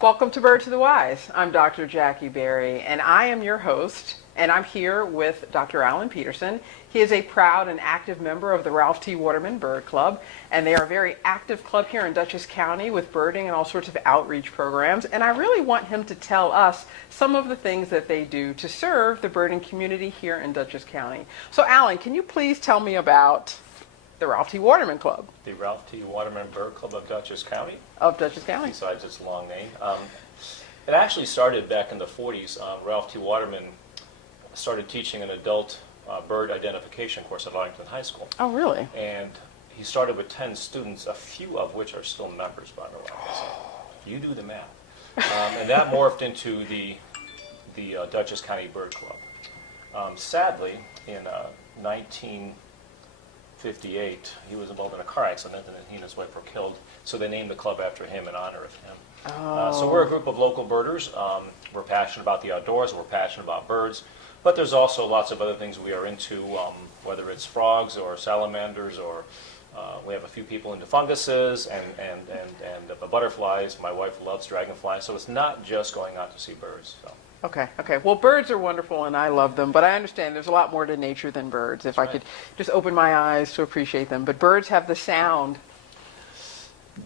Welcome to Bird to the Wise. I'm Dr. Jackie Berry, and I am your host, and I'm here with Dr. Alan Peterson. He is a proud and active member of the Ralph T. Waterman Bird Club, and they are a very active club here in Dutchess County with birding and all sorts of outreach programs, and I really want him to tell us some of the things that they do to serve the birding community here in Dutchess County. So Alan, can you please tell me about the Ralph T. Waterman Club? The Ralph T. Waterman Bird Club of Dutchess County. Of Dutchess County. Besides its long name. It actually started back in the 40s. Ralph T. Waterman started teaching an adult bird identification course at Arlington High School. Oh, really? And he started with 10 students, a few of which are still members, by the way. So you do the math. And that morphed into the Dutchess County Bird Club. Sadly, in 1958, he was involved in a car accident, and he and his wife were killed. So they named the club after him in honor of him. So we're a group of local birders. We're passionate about the outdoors. We're passionate about birds. But there's also lots of other things we are into, whether it's frogs or salamanders, or we have a few people into funguses and butterflies. My wife loves dragonflies. So it's not just going out to see birds. So. Okay. Well, birds are wonderful, and I love them, but I understand there's a lot more to nature than birds, if I could just open my eyes to appreciate them. But birds have the sound.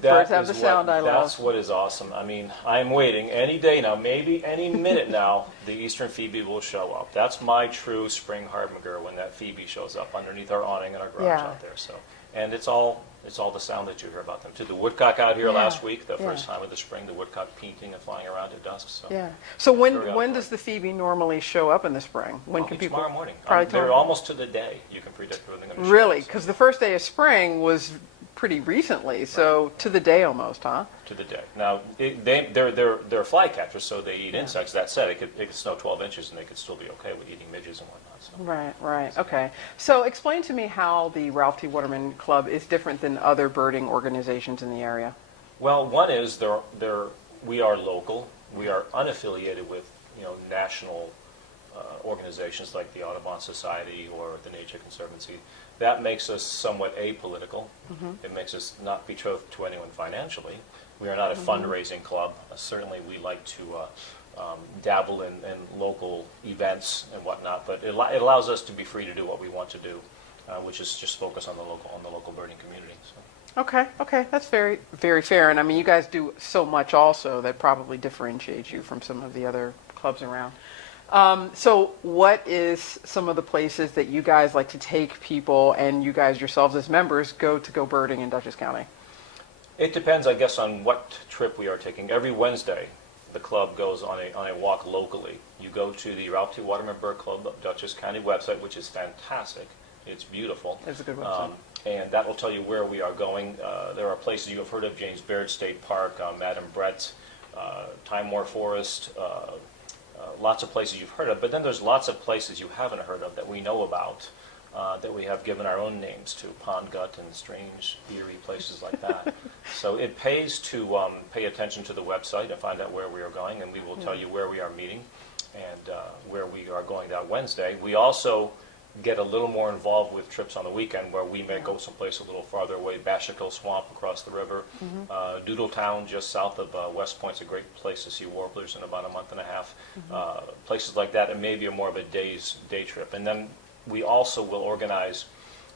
Birds have the sound I love. That's what is awesome. I mean, I'm waiting any day now, maybe any minute now, the eastern phoebe will show up. That's my true spring harbinger, when that phoebe shows up underneath our awning in our garage out there. So, and it's all the sound that you hear about them too. The woodcock out here last week, the first time of the spring, the woodcock painting and flying around at dusk. So So when does the phoebe normally show up in the spring? When can people? Tomorrow morning. Probably they're almost to the day. You can predict when they're going to show up. Really? Because the first day of spring was pretty recently, so to the day almost, huh? To the day. Now, they're flycatchers, so they eat insects. That said, it could snow 12 inches and they could still be okay with eating midges and whatnot. So. Right. Okay. So explain to me how the Ralph T. Waterman Club is different than other birding organizations in the area. Well, one is we are local. We are unaffiliated with national organizations like the Audubon Society or the Nature Conservancy. That makes us somewhat apolitical. It makes us not betrothed to anyone financially. We are not a fundraising club. Certainly we like to dabble in local events and whatnot, but it allows us to be free to do what we want to do, which is just focus on the local birding community. So. Okay, that's very, very fair. And I mean, you guys do so much also that probably differentiates you from some of the other clubs around. So what is some of the places that you guys like to take people, and you guys yourselves as members go birding in Dutchess County? It depends, I guess, on what trip we are taking. Every Wednesday, the club goes on a walk locally. You go to the Ralph T. Waterman Bird Club Dutchess County website, which is fantastic. It's beautiful. It's a good website. And that will tell you where we are going. There are places you have heard of: James Baird State Park, Madam Brett, Timor Forest, lots of places you've heard of. But then there's lots of places you haven't heard of that we know about, that we have given our own names to: Pond Gut and strange, eerie places like that. So it pays to pay attention to the website and find out where we are going, and we will tell you where we are meeting and where we are going that Wednesday. We also get a little more involved with trips on the weekend, where we may go someplace a little farther away. Bashico Swamp across the river, Doodletown just south of West Point's a great place to see warblers in about a month and a half. Places like that, and maybe more of a day trip. And then we also will organize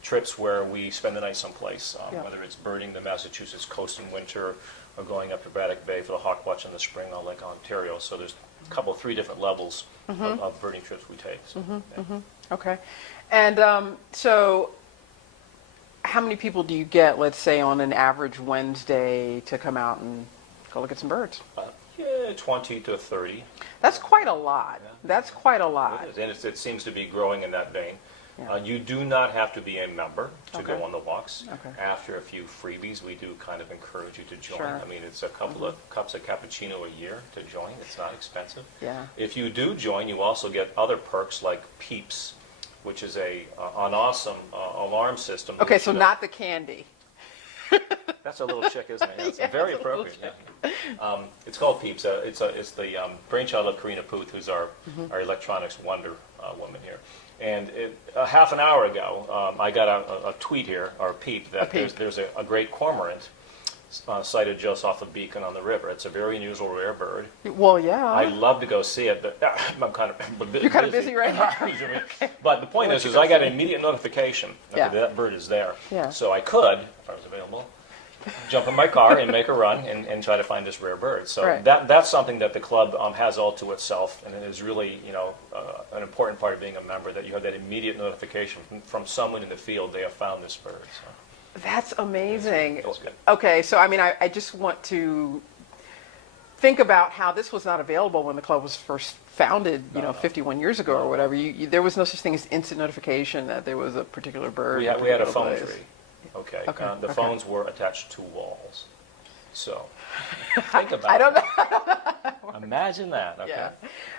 trips where we spend the night someplace, whether it's birding the Massachusetts coast in winter, or going up to Braddock Bay for the hawk watch in the spring on Lake Ontario. So there's three different levels of birding trips we take. So, Okay. And so how many people do you get, let's say, on an average Wednesday to come out and go look at some birds? 20 to 30. That's quite a lot. Yeah. That's quite a lot. It is, and it seems to be growing in that vein. You do not have to be a member to go on the walks. After a few freebies, we do kind of encourage you to join. I mean, it's a couple of cups of cappuccino a year to join. It's not expensive. If you do join, you also get other perks like Peeps, which is an awesome alarm system. Okay, so not the candy. That's a little chick, isn't it? It's very appropriate. It's called Peeps. It's the brainchild of Karina Puth, who's our electronics wonder woman here. And half an hour ago, I got a tweet here, or peep, that there's a great cormorant sighted just off of Beacon on the river. It's a very unusual rare bird. Well, yeah. I'd love to go see it, but I'm kind of You're kind of busy right now. But the point is I got an immediate notification Yeah. that bird is there. Yeah. So I could, if I was available, jump in my car and make a run and try to find this rare bird. So Right. that's something that the club has all to itself, and it is really an important part of being a member, that you have that immediate notification from someone in the field they have found this bird. So. That's amazing. Feels good. Okay, so I mean, I just want to think about how this was not available when the club was first founded, 51 years ago or whatever. There was no such thing as instant notification that there was a particular bird. We had a phone tree. Okay. Okay, The okay. phones were attached to walls. So think about I don't know. that. Imagine that. Okay. Yeah.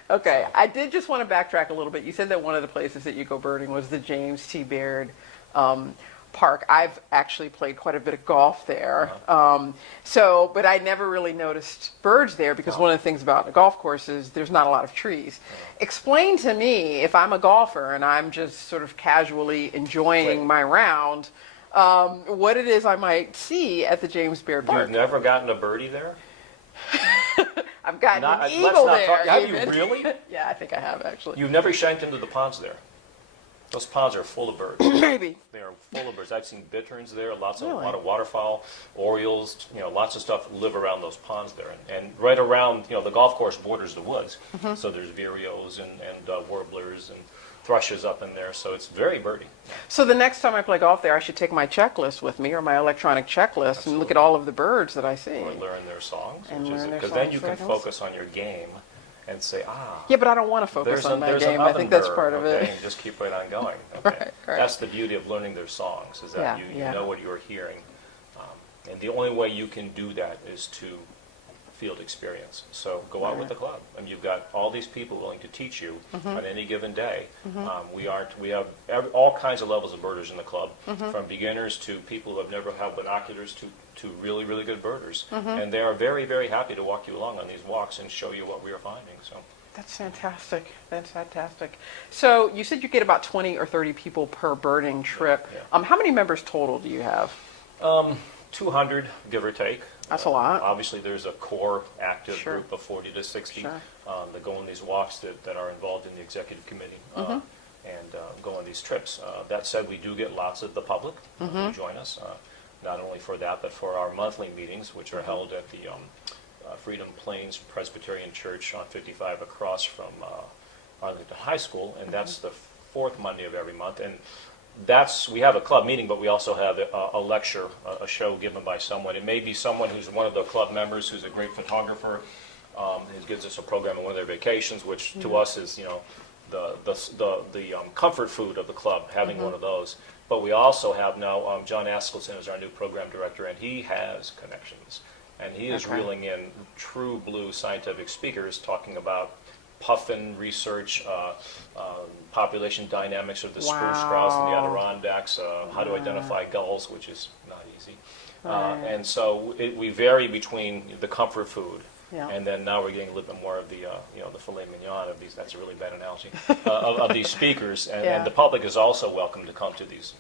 Okay. I did just want to backtrack a little bit. You said that one of the places that you go birding was the James T. Baird Park. I've actually played quite a bit of golf there. But I never really noticed birds there because one of the things about a golf course is there's not a lot of trees. Explain to me, if I'm a golfer and I'm just sort of casually enjoying my round, what it is I might see at the James Baird Park. You've never gotten a birdie there? I've gotten an let's eagle not there. talk- Have you even. really? Yeah, I think I have actually. You've never shanked into the ponds there? Those ponds are full of birds. Maybe. They are full of birds. I've seen bitterns there, a lot Really? of waterfowl, orioles, lots of stuff live around those ponds there. And right around, the golf course borders the woods. So there's vireos and warblers and thrushes up in there. So it's very birdy. So the next time I play golf there, I should take my checklist with me or my electronic checklist and look at all of the birds that I see. Or learn their songs. And learn their Because then songs, you can right? focus on your game and say, Yeah, but I don't want to focus on my there's game. an I think that's oven part bird, of okay, it. and just keep right on going. Okay. Right. That's the beauty of learning their songs, is that you know what you're hearing. And the only way you can do that is to field experience. So go out with the club. And you've got all these people willing to teach you on any given day. We have all kinds of levels of birders in the club, from beginners to people who have never had binoculars to really, really good birders. And they are very, very happy to walk you along on these walks and show you what we are finding. So. That's fantastic. That's fantastic. So you said you get about 20 or 30 people per birding trip. Yeah. How many members total do you have? 200, give or take. That's a lot. Obviously, there's a core active Sure. group of 40 to 60 Sure. that go on these walks that are involved in the executive committee and go on these trips. That said, we do get lots of the public who join us, not only for that, but for our monthly meetings, which are held at the Freedom Plains Presbyterian Church on 55 across from Arlington High School, and that's the fourth Monday of every month. And we have a club meeting, but we also have a lecture, a show given by someone. It may be someone who's one of the club members who's a great photographer, who gives us a program on one of their vacations, which to us is, the comfort food of the club, having one of those. But we also have now John Askelson is our new program director, and he has connections. And he is reeling in true blue scientific speakers talking about puffin research, population dynamics of the spruce grouse in the Adirondacks, how to identify gulls, which is not easy. And so we vary between the comfort food, and then now we're getting a little bit more of the the filet mignon of these. That's a really bad analogy of these speakers, and the public is also welcome to come to these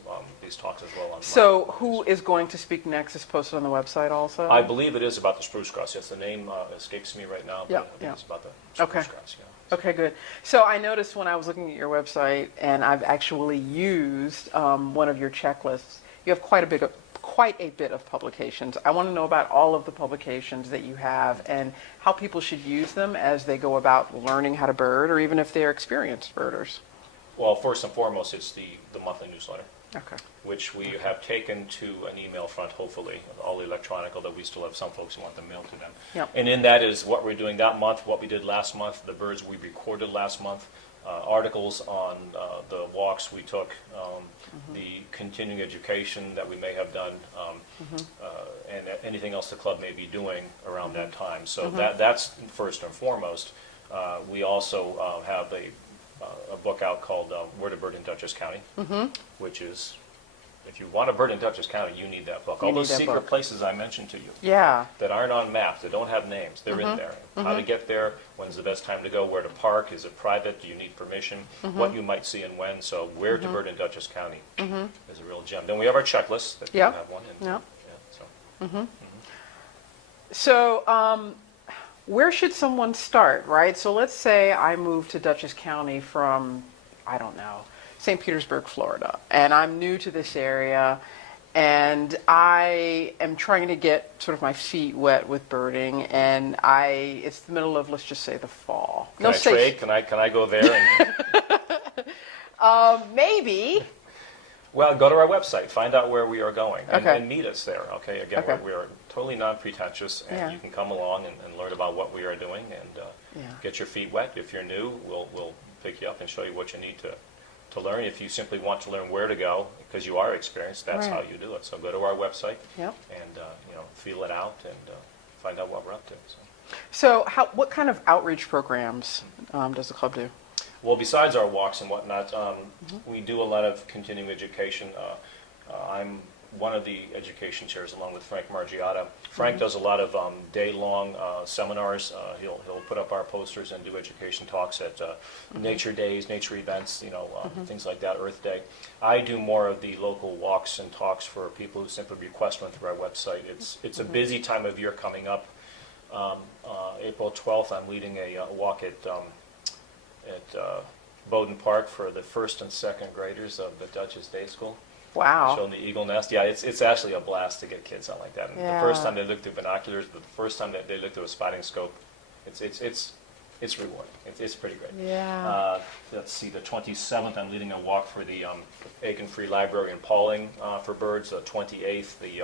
talks as well. So who is going to speak next is posted on the website also? I believe it is about the spruce grouse. Yes, the name escapes me right now, but I think it's about the spruce grouse. Yeah. Okay, good. So I noticed when I was looking at your website, and I've actually used one of your checklists, you have quite a bit of publications. I want to know about all of the publications that you have and how people should use them as they go about learning how to bird, or even if they're experienced birders. Well, first and foremost, it's the monthly newsletter, which we have taken to an email front, hopefully, all electronic, although we still have some folks who want them mailed to them. Yep. And in that is what we're doing that month, what we did last month, the birds we recorded last month, articles on the walks we took, the continuing education that we may have done, and anything else the club may be doing around that time. So that's first and foremost. We also have a book out called Where to Bird in Dutchess County, which is, if you want to bird in Dutchess County, you need that book. All those secret places I mentioned to you that aren't on maps, that don't have names, they're in there. How to get there, when's the best time to go, where to park, is it private, do you need permission, what you might see and when. So Where to Bird in Dutchess County is a real gem. Then we have our checklist, that you have one. And, So, where should someone start, right? So let's say I moved to Dutchess County from, I don't know, St. Petersburg, Florida, and I'm new to this area, and I am trying to get sort of my feet wet with birding, and it's the middle of, let's just say, the fall. Can I trade? Can I go there? Maybe. Well, go to our website, find out where we are going, Okay. and meet us there. Okay, again, Okay. we are totally non-pretentious, and Yeah. you can come along and learn about what we are doing and Yeah. get your feet wet. If you're new, we'll pick you up and show you what you need to learn. If you simply want to learn where to go because you are experienced, that's Right. how you do it. So go to our website Yep. and feel it out and find out what we're up to. So, what kind of outreach programs does the club do? Well, besides our walks and whatnot, we do a lot of continuing education. I'm one of the education chairs along with Frank Margiotta. Frank does a lot of day-long seminars. He'll put up our posters and do education talks at nature days, nature events, things like that, Earth Day. I do more of the local walks and talks for people who simply request one through our website. It's a busy time of year coming up. April 12th, I'm leading a walk at Bowden Park for the first and second graders of the Dutchess Day School. Wow. Showing the eagle nest. Yeah, it's actually a blast to get kids out like that. And Yeah. the first time they look through binoculars, but the first time that they look through a spotting scope, it's rewarding. It's pretty great. Yeah. Let's see, the 27th, I'm leading a walk for the Aiken Free Library in Pauling for birds. The 28th, the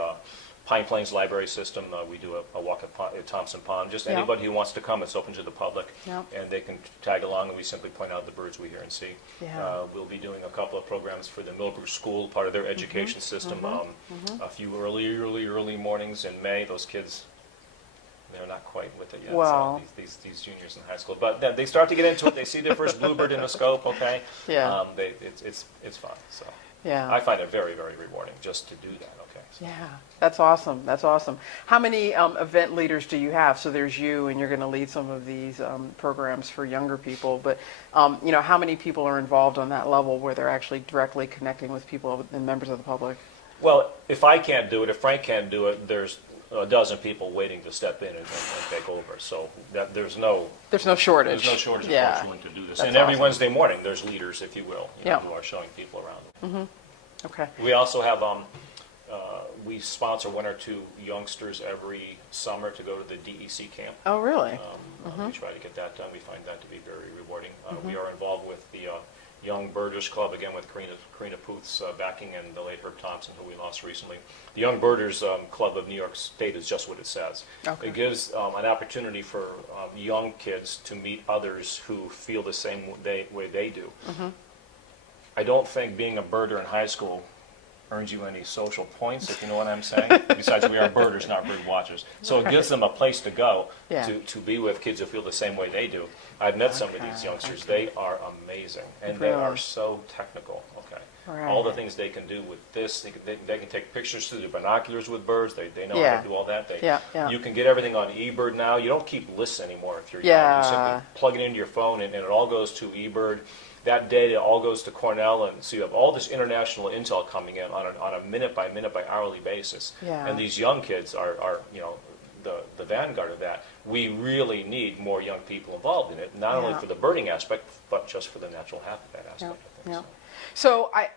Pine Plains Library System, we do a walk at Thompson Pond. Just Yeah. anybody who wants to come, it's open to the public, Yeah. and they can tag along, and we simply point out the birds we hear and see. Yeah. We'll be doing a couple of programs for the Millbrook School, part of their education system. A few early mornings in May. Those kids, they're not quite with it yet. Well. So these juniors in high school, but then they start to get into it. They see their first bluebird in the scope. Okay. Yeah. It's fun. So Yeah. I find it very, very rewarding just to do that. Okay. So. Yeah, that's awesome. That's awesome. How many event leaders do you have? So there's you, and you're going to lead some of these programs for younger people. But how many people are involved on that level where they're actually directly connecting with people and members of the public? Well, if I can't do it, if Frank can't do it, there's a dozen people waiting to step in and take over. So there's no shortage. There's no shortage of Yeah. folks willing to do this. That's And every awesome. Wednesday morning, there's leaders, if you will, Yeah. who are showing people around. Okay. We also have we sponsor one or two youngsters every summer to go to the DEC camp. Oh, really? We try to get that done. We find that to be very rewarding. We are involved with the Young Birders Club, again with Karina Puth's backing and the late Herb Thompson, who we lost recently. The Young Birders Club of New York State is just what it says. Okay. It gives an opportunity for young kids to meet others who feel the same way they do. I don't think being a birder in high school earns you any social points, if you know what I'm saying. Besides, we are birders, not bird watchers. So it gives them a place to go Yeah. to be with kids who feel the same way they do. I've met some of these youngsters. They are amazing, and they are Really? so technical. Okay, Right. all the things they can do with this, they can take pictures through the binoculars with birds. They know Yeah. how to do all that. Yeah, yeah. You can get everything on eBird now. You don't keep lists anymore if you're young. Yeah. You simply plug it into your phone, and it all goes to eBird. That data all goes to Cornell, and so you have all this international intel coming in on a minute by hourly basis. Yeah. And these young kids are the vanguard of that. We really need more young people involved in it, not only Yeah. for the birding aspect, but just for the natural habitat aspect. Yeah, I think, yeah. so. So I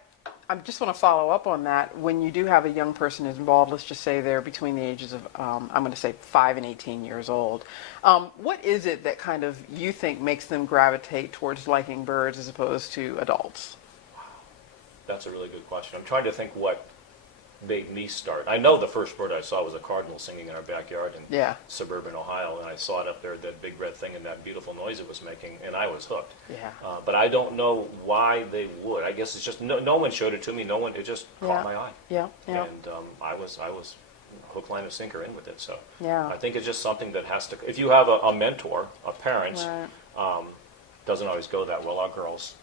just want to follow up on that. When you do have a young person involved, let's just say they're between the ages of, I'm going to say 5 and 18 years old. What is it that kind of you think makes them gravitate towards liking birds as opposed to adults? That's a really good question. I'm trying to think what made me start. I know the first bird I saw was a cardinal singing in our backyard in Yeah. suburban Ohio, and I saw it up there, that big red thing, and that beautiful noise it was making, and I was hooked. Yeah. But I don't know why they would. I guess it's just no one showed it to me. It just Yeah. caught my eye, Yeah, yeah, and I was hook, line, and sinker in with it. So yeah. I think it's just something that has to. If you have a mentor, a parent, Right. doesn't always go that well. Our girls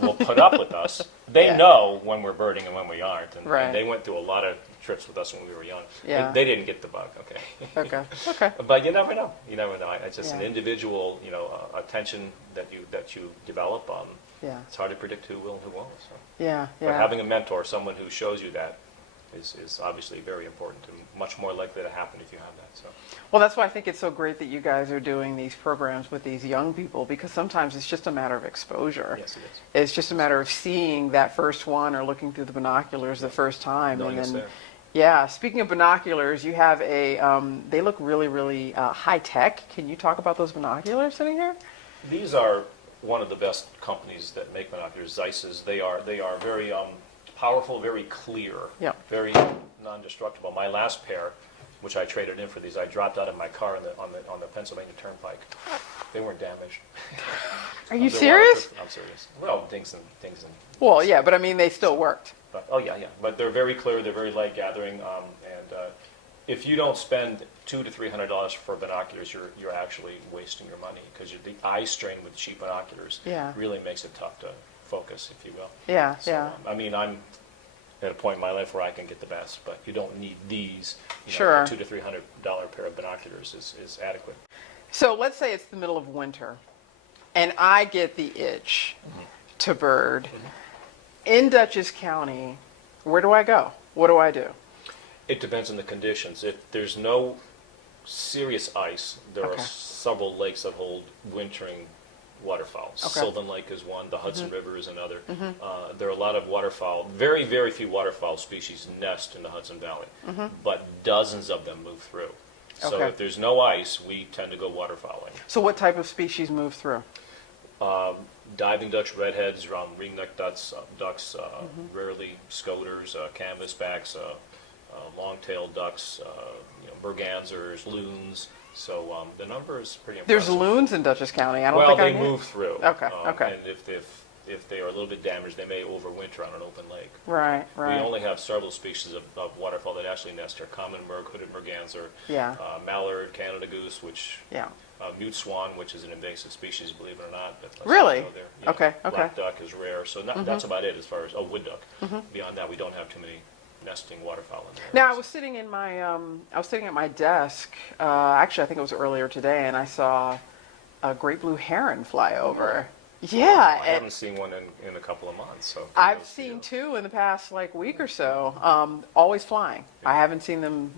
will put up with us. They Yeah. know when we're birding and when we aren't, and Right. they went through a lot of trips with us when we were young. Yeah. They didn't get the bug, okay. Okay, okay. But you never know. You never know. It's just an Yeah. individual, attention that you develop. Yeah, It's hard to predict who will and who won't. So. yeah, But yeah. having a mentor, someone who shows you that, is obviously very important and much more likely to happen if you have that. So. Well, that's why I think it's so great that you guys are doing these programs with these young people, because sometimes it's just a matter of exposure. Yes, it is. It's just a matter of seeing that first one or looking through the binoculars the first time. Knowing it's there. Yeah, speaking of binoculars, you have they look really, really high tech. Can you talk about those binoculars sitting here? These are one of the best companies that make binoculars, Zeiss's. They are very powerful, very clear, very non-destructible. My last pair, which I traded in for these, I dropped out of my car on the Pennsylvania Turnpike. They weren't damaged. Are you serious? I'm serious. Well, things and. Well, yeah, but I mean, they still worked. But, oh yeah. But they're very clear. They're very light gathering, and if you don't spend $200 to $300 for binoculars, you're actually wasting your money, because the eye strain with cheap binoculars really makes it tough to focus, if you will. Yeah, so, yeah. I mean, I'm at a point in my life where I can get the best, but you don't need these. Sure. A $200 to $300 pair of binoculars is adequate. So let's say it's the middle of winter, and I get the itch to bird. In Dutchess County, where do I go? What do I do? It depends on the conditions. If there's no serious ice, there are several lakes that hold wintering waterfowl. Sylvan Lake is one, the Hudson River is another. There are a lot of waterfowl, very, very few waterfowl species nest in the Hudson Valley, but dozens of them move through. So if there's no ice, we tend to go waterfowling. So what type of species move through? Diving Dutch redheads, ringneck ducks, rarely scoters, canvasbacks, long-tailed ducks, mergansers, loons. So the number is pretty impressive. There's loons in Dutchess County. I don't think I knew. Well, they move through. Okay. And if they are a little bit damaged, they may overwinter on an open lake. Right. We only have several species of waterfowl that actually nest here: common merg, hooded merganser, mallard, Canada goose, which mute swan, which is an invasive species, believe it or not. Really? Yeah. Okay. Black duck is rare, so that's about it as far as wood duck. Beyond that, we don't have too many nesting waterfowl in there. Now I was sitting at my desk. Actually, I think it was earlier today, and I saw a great blue heron fly over. Yeah, I haven't seen one in a couple of months. So I've seen two in the past week or so. Always flying. I haven't seen them,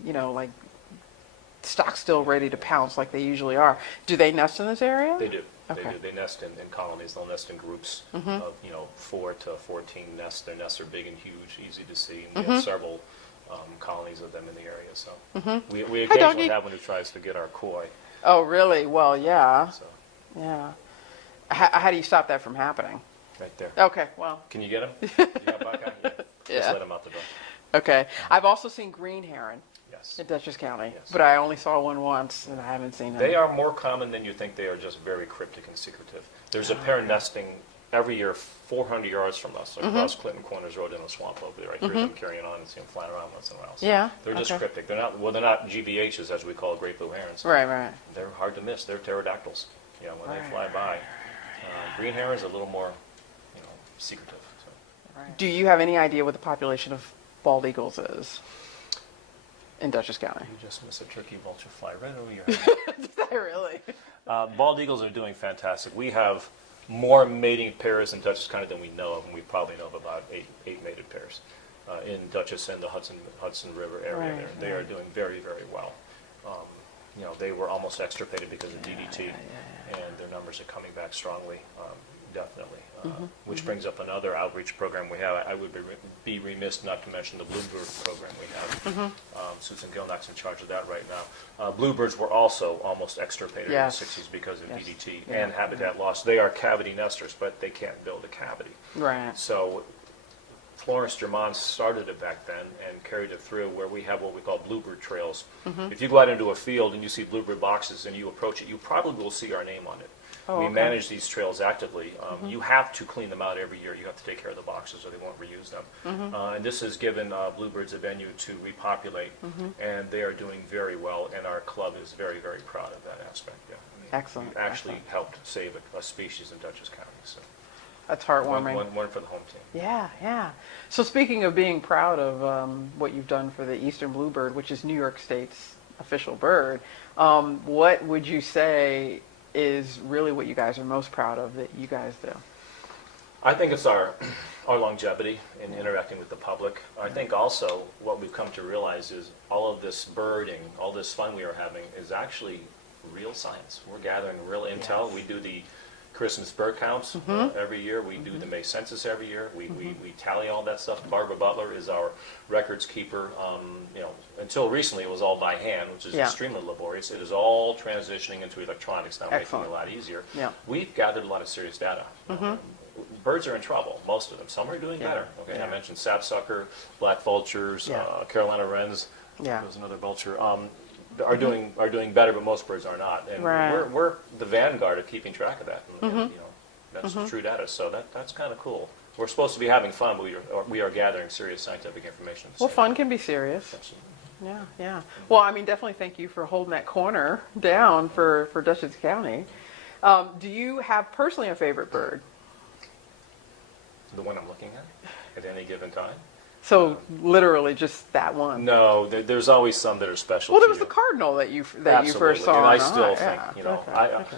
stock still ready to pounce like they usually are. Do they nest in this area? They do. Okay. They do. They nest in colonies. They'll nest in groups of 4 to 14 nests. Their nests are big and huge, easy to see. And we have several colonies of them in the area. So we occasionally have one who tries to get our koi. Oh, really? Well, yeah. So. Yeah. How do you stop that from happening? Right there. Okay, well. Can you get him? You got Buckeye? Yeah. Just let him out the door. Okay. I've also seen green heron Yes. in Dutchess County, Yes. but I only saw one once, and I haven't seen them. They are more common than you think. They are just very cryptic and secretive. There's a pair nesting every year 400 yards from us across Clinton Corners Road in a swamp over there. I hear them carrying on and see them flying around once in a while. So Yeah. They're just cryptic. They're not GBHs, as we call great blue herons. Right. They're hard to miss. They're pterodactyls. When they fly by. Green heron is a little more, secretive. So. Right. Do you have any idea what the population of bald eagles is in Dutchess County? You just missed a turkey vulture fly right over your head. Did I really? Bald eagles are doing fantastic. We have more mating pairs in Dutchess County than we know of, and we probably know of about eight mated pairs in Dutchess and the Hudson River area there. They are doing very, very well. They were almost extirpated because of DDT, and their numbers are coming back strongly, definitely. Which brings up another outreach program we have. I would be remiss not to mention the bluebird program we have. Susan Gilnock's in charge of that right now. Bluebirds were also almost extirpated in the 60s because of DDT and habitat loss. They are cavity nesters, but they can't build a cavity. Right. So Florence Germont started it back then and carried it through, where we have what we call bluebird trails. If you go out into a field and you see bluebird boxes and you approach it, you probably will see our name on it. We manage these trails actively. You have to clean them out every year. You have to take care of the boxes or they won't reuse them. And this has given bluebirds a venue to repopulate, and they are doing very well, and our club is very, very proud of that aspect. Yeah. Excellent. We actually helped save a species in Dutchess County. So. That's heartwarming. One for the home team. Yeah. So speaking of being proud of what you've done for the eastern bluebird, which is New York State's official bird, what would you say is really what you guys are most proud of that you guys do? I think it's our longevity in interacting with the public. I think also what we've come to realize is all of this birding, all this fun we are having is actually real science. We're gathering real intel. Yes. We do the Christmas bird counts every year. We do the May census every year. We tally all that stuff. Barbara Butler is our records keeper. Until recently it was all by hand, which is extremely laborious. It is all transitioning into electronics now, making it a lot easier. Yeah. We've gathered a lot of serious data. Birds are in trouble, most of them. Some are doing better. Okay, I mentioned sapsucker, black vultures, Carolina wrens. Yeah. There's another vulture. Are doing better, but most birds are not. And we're the vanguard of keeping track of that. And, that's true data. So that's kind of cool. We're supposed to be having fun, but we are gathering serious scientific information. Well, fun can be serious. Absolutely. Yeah. Well, I mean, definitely thank you for holding that corner down for Dutchess County. Do you have personally a favorite bird? The one I'm looking at any given time? So literally just that one? No, there's always some that are special. Well, to there was you. the cardinal that you Absolutely. first saw. And I still think, Okay.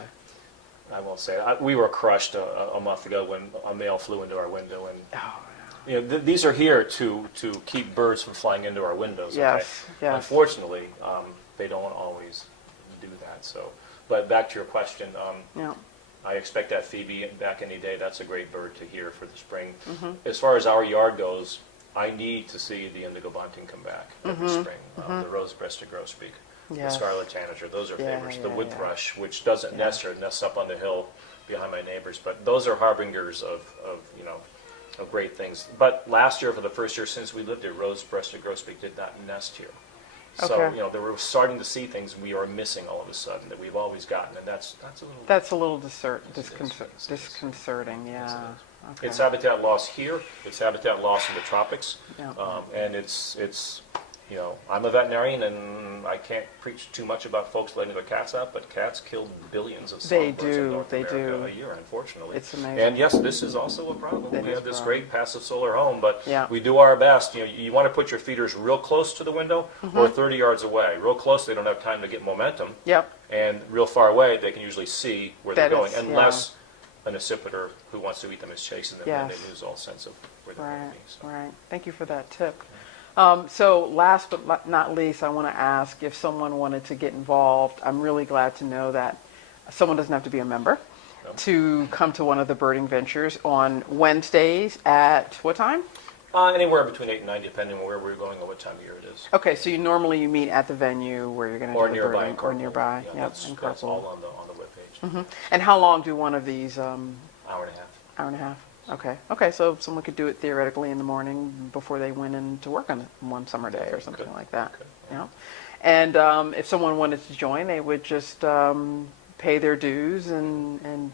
I won't say it. We were crushed a month ago when a male flew into our window, and these are here to keep birds from flying into our windows. Yes, Okay? yes. Unfortunately, they don't always do that. So, but back to your question, I expect that Phoebe back any day. That's a great bird to hear for the spring. As far as our yard goes, I need to see the indigo bunting come back every spring. The rose-breasted grosbeak, the scarlet tanager, those are favorites. The wood thrush, which doesn't nest or nests up on the hill behind my neighbors, but those are harbingers of great things. But last year, for the first year since we lived here, rose-breasted grosbeak did not nest here. So they were starting to see things we are missing all of a sudden that we've always gotten, and that's a little disconcerting. Yeah. Okay. It's habitat loss here. It's habitat loss in the tropics, Yeah. and it's I'm a veterinarian and I can't preach too much about folks letting their cats out, but cats kill billions of songbirds in North America a year, unfortunately. It's amazing. And yes, this is also a problem. It We is have this a great passive solar home, but Yeah. we do our best. You want to put your feeders real close to the window or 30 yards away. Real close, they don't have time to get momentum. Yep. And real far away, they can usually see where they're That going, is, unless an accipiter who wants to eat them is chasing them, and Yes. they lose all sense of where they're going to be. So. Right. Thank you for that tip. So last but not least, I want to ask if someone wanted to get involved. I'm really glad to know that someone doesn't have to be a member to come to one of the birding ventures on Wednesdays at what time? Anywhere between 8 and 9, depending on where we're going or what time of year it is. Okay, so you meet at the venue where you're going to do the nearby birding, in or Carpool. nearby. Yeah, Yep, that's in all Carpool. on the webpage. And how long do one of these? Hour and a half. Hour and a half. Okay, so someone could do it theoretically in the morning before they went in to work on one summer day or something like that. Could. Yeah. And if someone wanted to join, they would just pay their dues and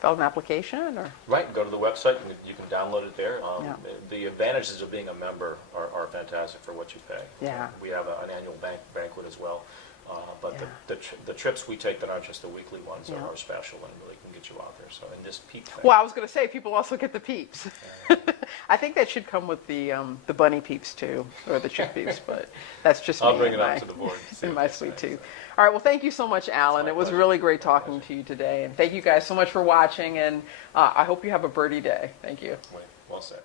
fill out an application, or Right, go to the website, and you can download it there. Yeah. The advantages of being a member are fantastic for what you pay. Yeah. We have an annual banquet as well. But Yeah. the trips we take that aren't just the weekly ones Yeah. are special and really can get you out there. So in this peak thing. well, I was going to say people also get the peeps. I think that should come with the bunny peeps too, or the chick peeps, but that's just I'll me bring and it up my- to the board. See in what my they sweet say. tooth. All right, well, thank you so much, Alan. my It was pleasure. really great My talking to you today, and thank you guys so much for watching, and I hope you have a birdie day. Thank you. Well said.